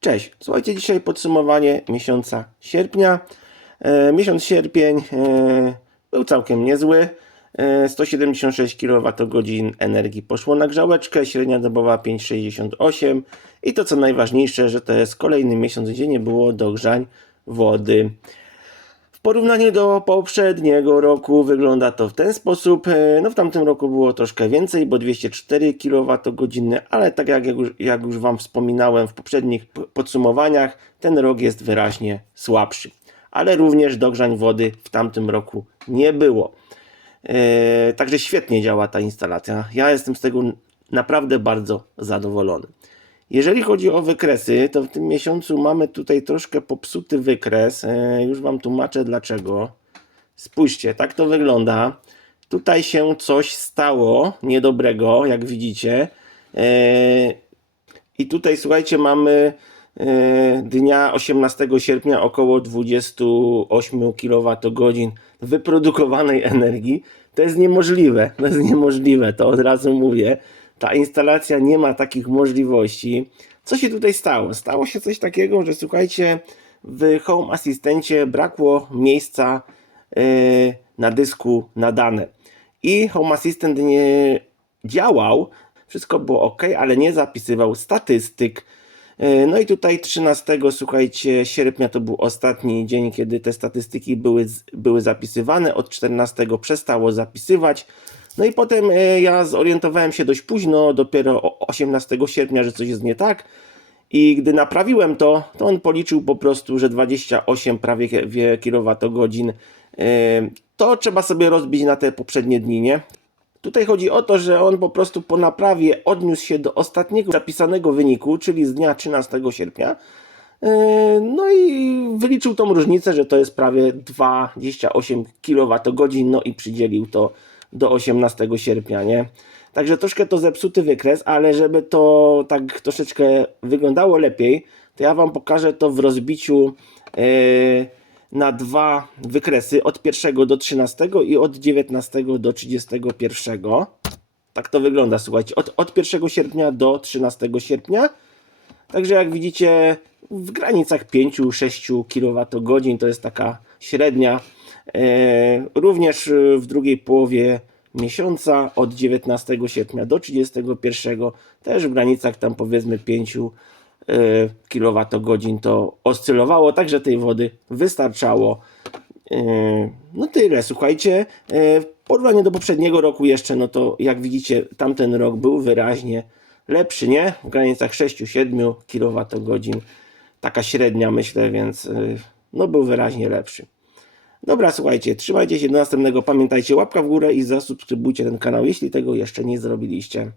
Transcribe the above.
Cześć, słuchajcie, dzisiaj podsumowanie miesiąca sierpnia. E, miesiąc sierpień e, był całkiem niezły. E, 176 kWh energii poszło na grzałeczkę, średnia dobowa 5,68 i to co najważniejsze, że to jest kolejny miesiąc, gdzie nie było dogrzań wody. W porównaniu do poprzedniego roku wygląda to w ten sposób. E, No w tamtym roku było troszkę więcej, bo 204 kWh, ale tak jak, jak, już, Wam wspominałem w poprzednich podsumowaniach, ten rok jest wyraźnie słabszy. Ale również dogrzań wody w tamtym roku nie było. E, Także świetnie działa ta instalacja. Ja jestem z tego naprawdę bardzo zadowolony. Jeżeli chodzi o wykresy, to w tym miesiącu mamy tutaj troszkę popsuty wykres. E, Już Wam tłumaczę dlaczego. Spójrzcie, tak to wygląda. Tutaj się coś stało niedobrego, jak widzicie. E, I tutaj słuchajcie, mamy e, dnia 18 sierpnia około 28 kWh wyprodukowanej energii. To jest niemożliwe. To jest niemożliwe, to od razu mówię. Ta instalacja nie ma takich możliwości. Co się tutaj stało? Stało się coś takiego, że słuchajcie, w Home Assistancie brakło miejsca e, na dysku na dane. I Home Assistant nie działał, wszystko było ok, ale nie zapisywał statystyk. E, No i tutaj 13, słuchajcie, sierpnia to był ostatni dzień, kiedy te statystyki były, były zapisywane. Od 14 przestało zapisywać. No i potem e, ja zorientowałem się dość późno, dopiero o- 18 sierpnia, że coś jest nie tak. I gdy naprawiłem to, to on policzył po prostu, że 28 prawie kWh to trzeba sobie rozbić na te poprzednie dni, nie? Tutaj chodzi o to, że on po prostu po naprawie odniósł się do ostatniego zapisanego wyniku, czyli z dnia 13 sierpnia. Yy, No i wyliczył tą różnicę, że to jest prawie 28 kWh, no i przydzielił to do 18 sierpnia, nie? Także troszkę to zepsuty wykres, ale żeby to tak troszeczkę wyglądało lepiej, to ja Wam pokażę to w rozbiciu yy, na dwa wykresy, od 1 do 13 i od 19 do 31. Tak to wygląda, słuchajcie, od, od 1 sierpnia do 13 sierpnia. Także jak widzicie, w granicach 5-6 kWh to jest taka średnia. E, również e, w drugiej połowie miesiąca od 19 sierpnia do 31 też w granicach tam powiedzmy 5 e, kWh to oscylowało, także tej wody wystarczało. No tyle, słuchajcie. W porównaniu do poprzedniego roku jeszcze, no to jak widzicie, tamten rok był wyraźnie lepszy, nie? W granicach 6-7 kWh. Taka średnia, myślę, więc no był wyraźnie lepszy. Dobra, słuchajcie, trzymajcie się do następnego. Pamiętajcie, łapka w górę i zasubskrybujcie ten kanał, jeśli tego jeszcze nie zrobiliście.